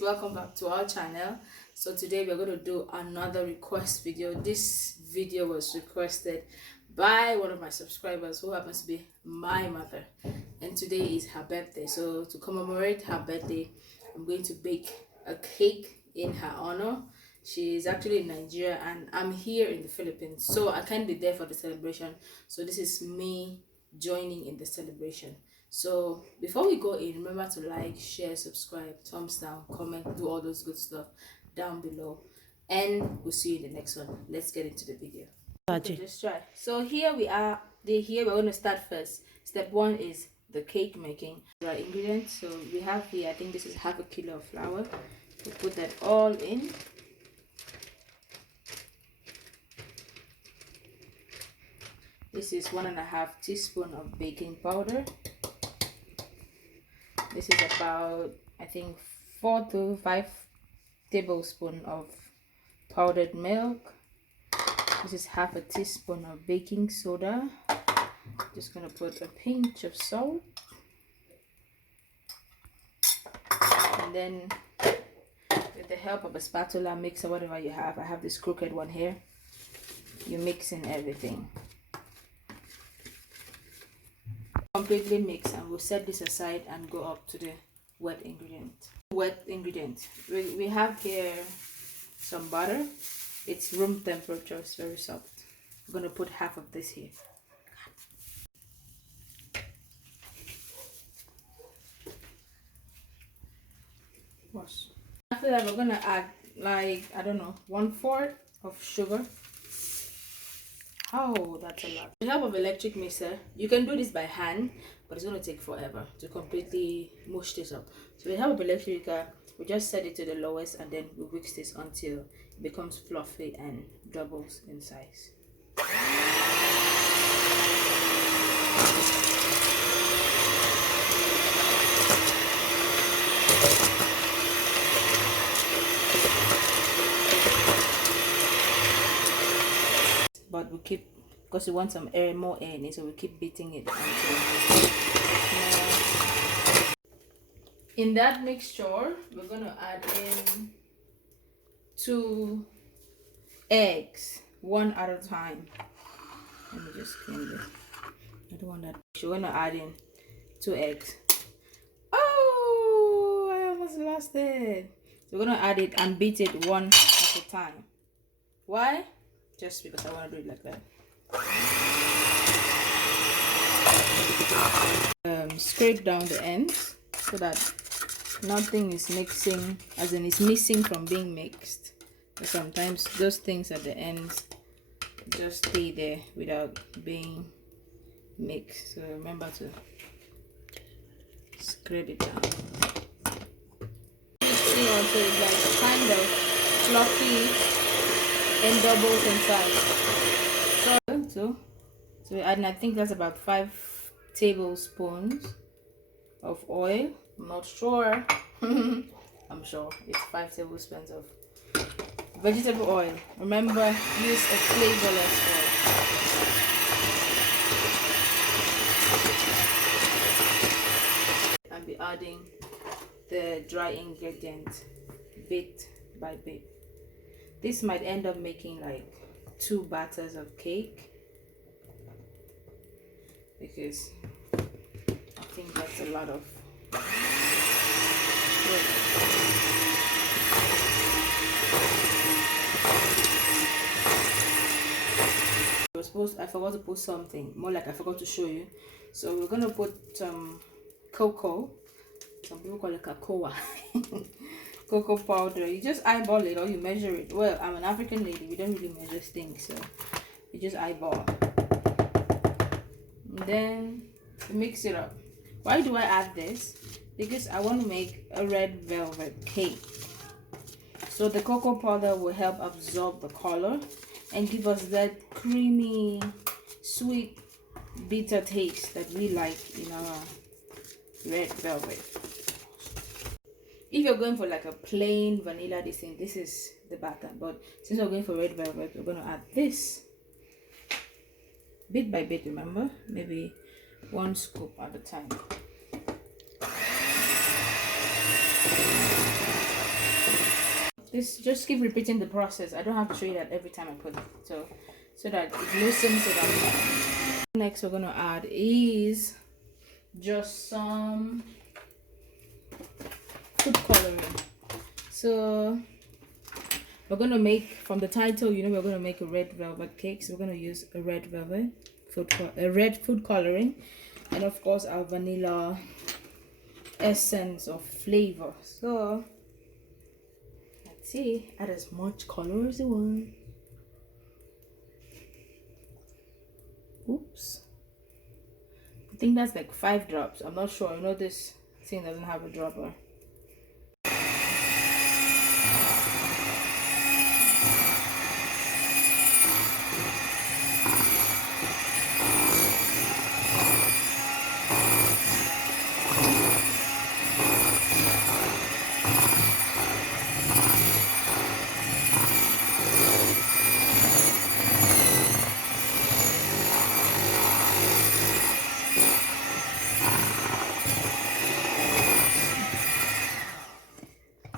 Welcome back to our channel. So today we're going to do another request video. This video was requested by one of my subscribers who happens to be my mother, and today is her birthday. So to commemorate her birthday, I'm going to bake a cake in her honor. She is actually in Nigeria and I'm here in the Philippines, so I can't be there for the celebration. So this is me joining in the celebration. So before we go in, remember to like, share, subscribe, thumbs down, comment, do all those good stuff down below, and we'll see you in the next one. Let's get into the video. Okay, just try. So here we are. Here we're going to start first. Step one is the cake making. Dry ingredients. So we have here, I think this is half a kilo of flour. We'll put that all in. This is 1.5 teaspoon of baking powder. This is about, I think, 4 to 5 tablespoons of powdered milk. This is half a teaspoon of baking soda. Just gonna put a pinch of salt, and then with the help of a spatula, mixer, whatever you have. I have this crooked one here. You're mixing everything. Completely mix, and we'll set this aside and go up to the wet ingredient. We have here some butter. It's room temperature. It's very soft. I'm gonna put half of this here. Wash. After that, we're gonna add, like, I don't know, 1/4 of sugar. Oh, that's a lot. With the help of electric mixer, you can do this by hand, but it's going to take forever to completely mush this up. So with the help of electric mixer, we just set it to the lowest, and then we whisk this until it becomes fluffy and doubles in size. But we keep, because we want some air, more air in it, so we keep beating it until in that mixture we're gonna add in 2 eggs, one at a time. Let me just clean this. I don't want that. We're gonna add in 2 eggs. Oh, I almost lost it. So we're gonna add it and beat it one at a time. Why? Just because I want to do it like that. Scrape down the ends so that nothing is mixing, as in it's missing from being mixed. But sometimes those things at the ends just stay there without being mixed. So remember to scrape it down. See until it's like kind of fluffy and doubles in size. So we're adding, I think that's about 5 tablespoons of oil. I'm not sure. I'm sure it's 5 tablespoons of vegetable oil. Remember, use a flavorless oil. I'll be adding the dry ingredient bit by bit. This might end up making like 2 batters of cake, because I think that's a lot of work. I forgot to put something, more like I forgot to show you. So we're gonna put some cocoa. Some people call it cocoa. Cocoa powder. You just eyeball it or you measure it. Well, I'm an African lady, we don't really measure things, so you just eyeball. And then you mix it up. Why do I add this? Because I want to make a red velvet cake. So the cocoa powder will help absorb the color and give us that creamy, sweet, bitter taste that we like in our red velvet. If you're going for like a plain vanilla this is the batter, but since we're going for red velvet, we're going to add this bit by bit. Remember, maybe 1 scoop at a time. this, just keep repeating the process. I don't have to show you that every time I put it, so that it loosens it up. Next we're going to add is just some food coloring. So we're going to make, from the title, you know, we're going to make a red velvet cake, so we're going to use a red velvet food coloring, and of course our vanilla essence of flavor. So let's see, add as much color as you want. Oops, I think that's like 5 drops. I'm not sure. You know, this thing doesn't have a dropper.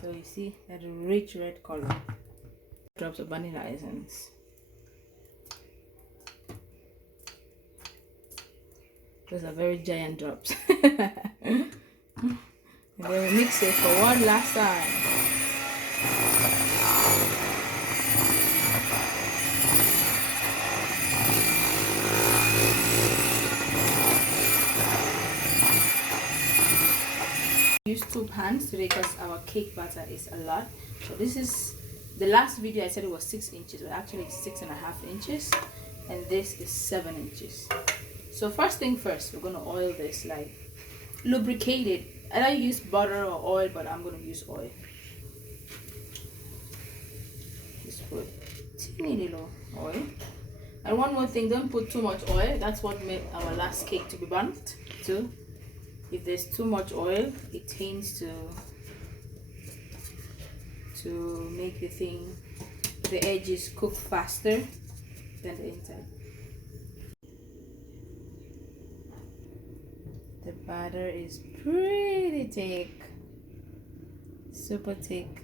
So you see that rich red color. Drops of vanilla essence. Those are very giant drops. And then we mix it for one last time. Use 2 pans today because our cake batter is a lot. So this is the last video. I said it was 6 inches, but actually it's 6.5 inches, and this is 7 inches. So first thing first, we're gonna oil this, like lubricate it. I don't use butter or oil, but I'm gonna use oil. Just put teeny little oil. And one more thing, don't put too much oil. That's what made our last cake to be burnt too. If there's too much oil, it tends to make the edges cook faster than the inside. The batter is pretty thick, super thick.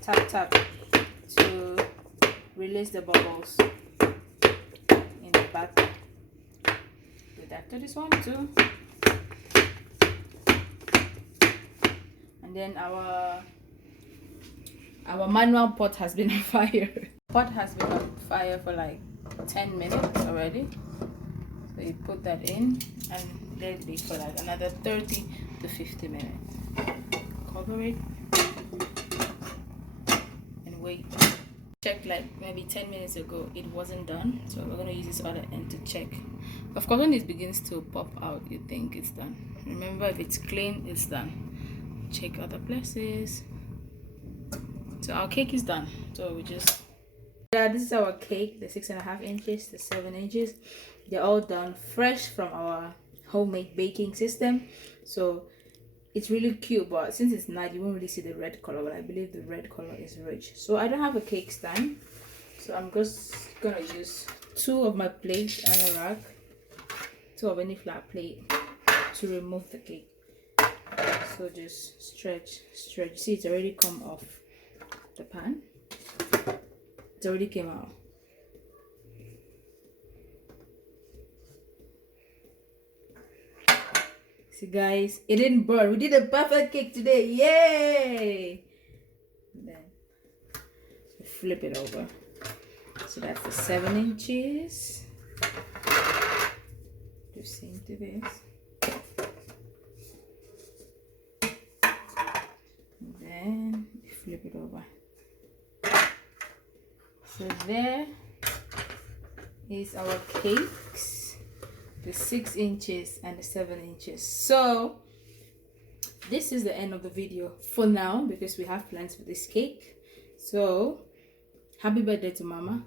Tap tap to release the bubbles in the batter. Do that to this one too. And then our manual pot has been on fire. Pot has been on fire for like 10 minutes already. So you put that in and let it be for like another 30 to 50 minutes. Cover it. Wait, check like maybe 10 minutes ago it wasn't done, so we're gonna use this other end to check. Of course, when it begins to pop out, you think it's done. Remember, if it's clean, it's done. Check other places. So our cake is done. So we just, yeah, this is our cake, the 6.5 inches, the 7 inches. They're all done fresh from our homemade baking system. So it's really cute, but since it's night, you won't really see the red color, but I believe the red color is rich. So I don't have a cake stand, so I'm just gonna use 2 of my plates and a rack, 2 of any flat plate to remove the cake. So just stretch. See, it's already come off the pan. It already came out. See guys, it didn't burn. We did a perfect cake today. Yay! And then we flip it over. So that's the 7 inches. Do same to this. And then we flip it over. So there is our cakes. The 6 inches and the 7 inches. So this is the end of the video for now, because we have plans for this cake. So happy birthday to mama.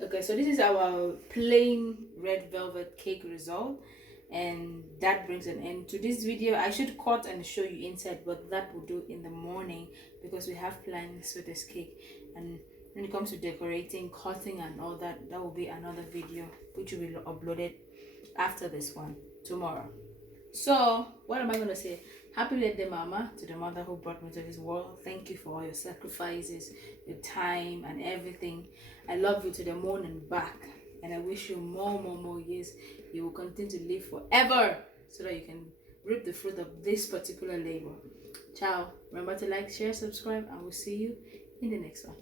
Okay, so this is our plain red velvet cake result. And that brings an end to this video. I should cut and show you inside, but that will do in the morning because we have plans with this cake. And when it comes to decorating, cutting and all that, that will be another video which will be uploaded after this one tomorrow. So what am I going to say? Happy birthday, mama, to the mother who brought me to this world. Thank you for all your sacrifices, your time and everything. I love you to the moon and back, and I wish you more years. You will continue to live forever so that you can reap the fruit of this particular labor. Ciao. Remember to like, share, subscribe, and we'll see you in the next one.